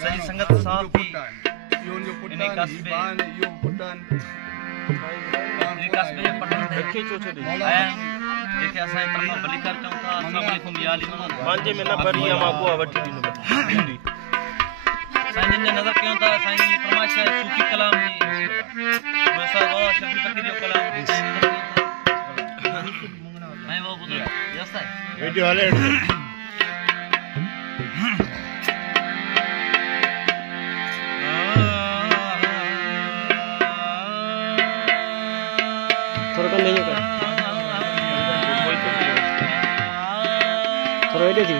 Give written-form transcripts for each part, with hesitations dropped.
सही संगत साहब भी इन्हें कस्बे पटन रखे चोचे दे देखे असां तरफा बलिकार चऊं था अस्सलाम वालेकुम या अली मांजे में न भरिया मां को वठी दी साईं ने नजर क्यों था साईं ने फरमाइश है सूफी कलाम में वैसा वो शफी फकीर जो कलाम मैं वो बुजुर्ग यस है वीडियो वाले थोड़ा थी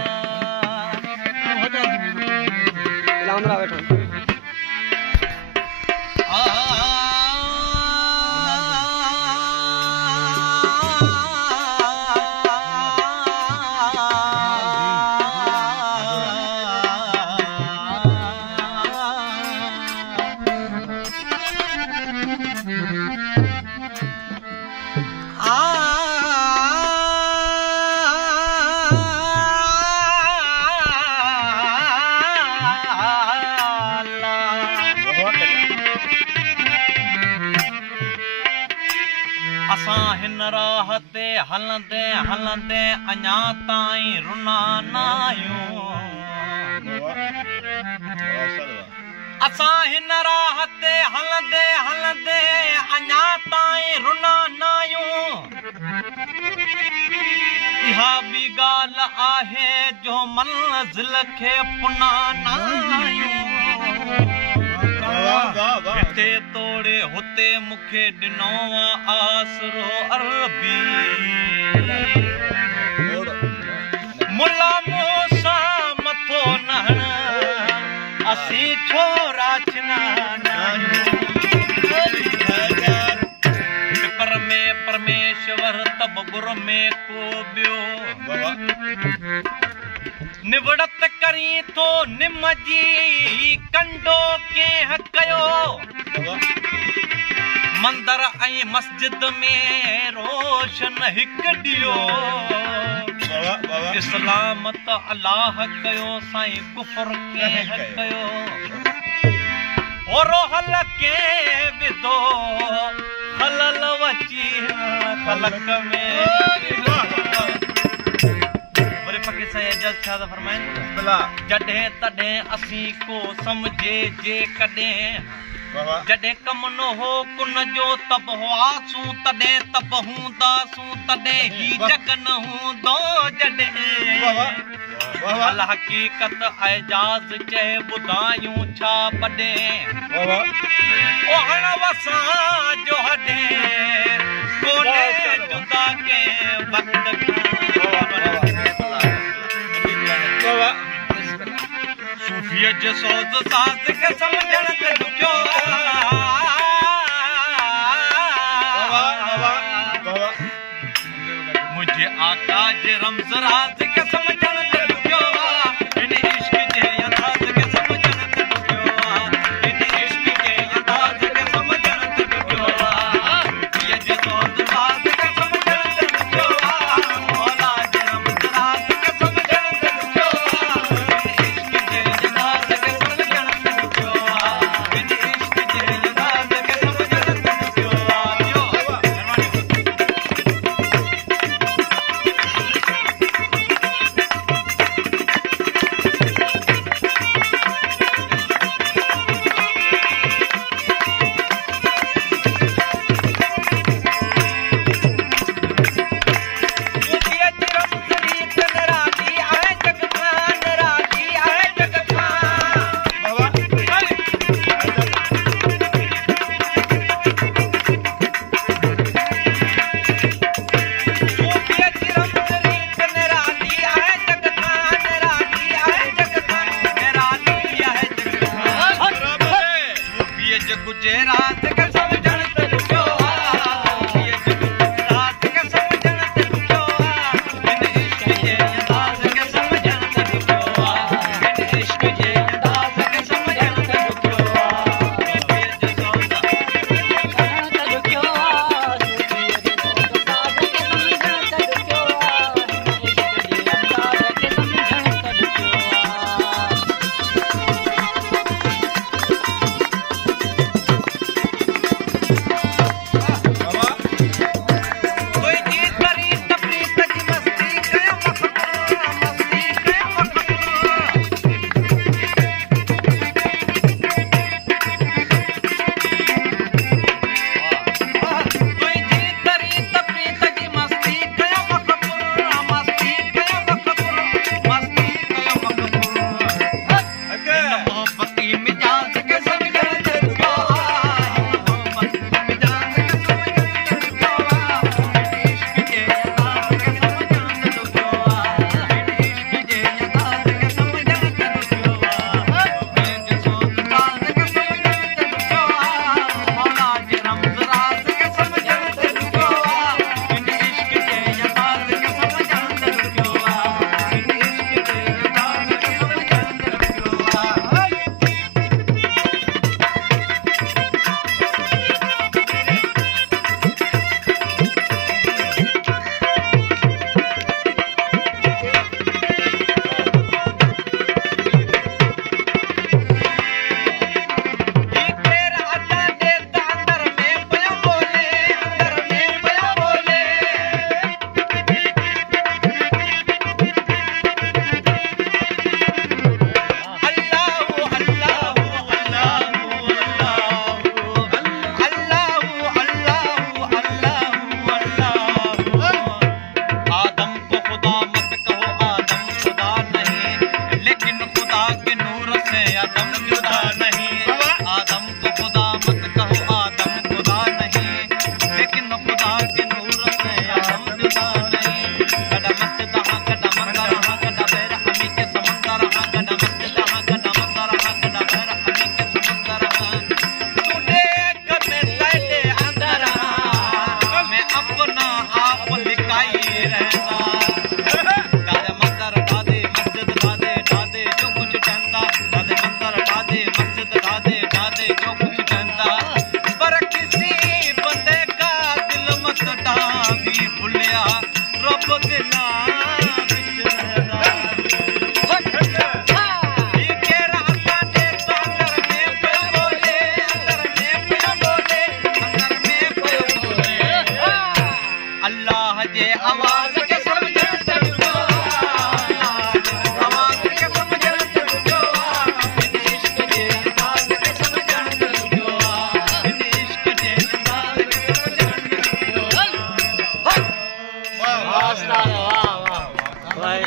लामरा बैठो हलंदे हलंदे अञा ताईं रुना नायूं असां हिन राह ते हलंदे हलंदे अञा ताईं रुना नायूं इहा बि ॻाल्हि आहे जो मंज़िल खे पुना नायूं हिते तोड़े हुते मूंखे ॾिनो आसरो अरबी मुला मूंसां मथो न हण असीं छोरा पिपर में परमेश्वर तब गुर में को ॿियो निवड़त करी तो निम जी कंडो कंहिं कयो मंदर ऐं मस्जिद में रोशन हिकु ॾियो इस्लाम त अलाह कयो साईं कुफर कंहिं कयो ओरो हल कंहिं विधो खलल वची खलक में जॾहिं तॾहिं असीं को सम्झे जे कॾहिं जॾहिं कम न हो कुन जो तब हुआसूं तॾहिं तब हूंदासूं तॾहिं ही जग न हूंदो जॾहिं अल हक़ीक़त एजाज़ चए ॿुधायूं छा बॾे ओहण वसां जो हॾे कोने जुदा के वक़्त सूफीअ जो सोज़ साज़ खे सम्झण ते ॾुखियो मुंहिंजे आका जे रमज़ राज़ खे सम्झण ते ॾुखियो हिन इश्क जे अंदाज़ खे सम्झण ते ॾुखियो हिन इश्क जे अंदाज़ खे सम्झण ते ॾुखियो सूफीअ जे सोज़ साज़ खे सम्झण ते ॾुखियो मौला जे रमज़ राज़ खे सम्झण ते ॾुखियो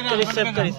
करी सेव करी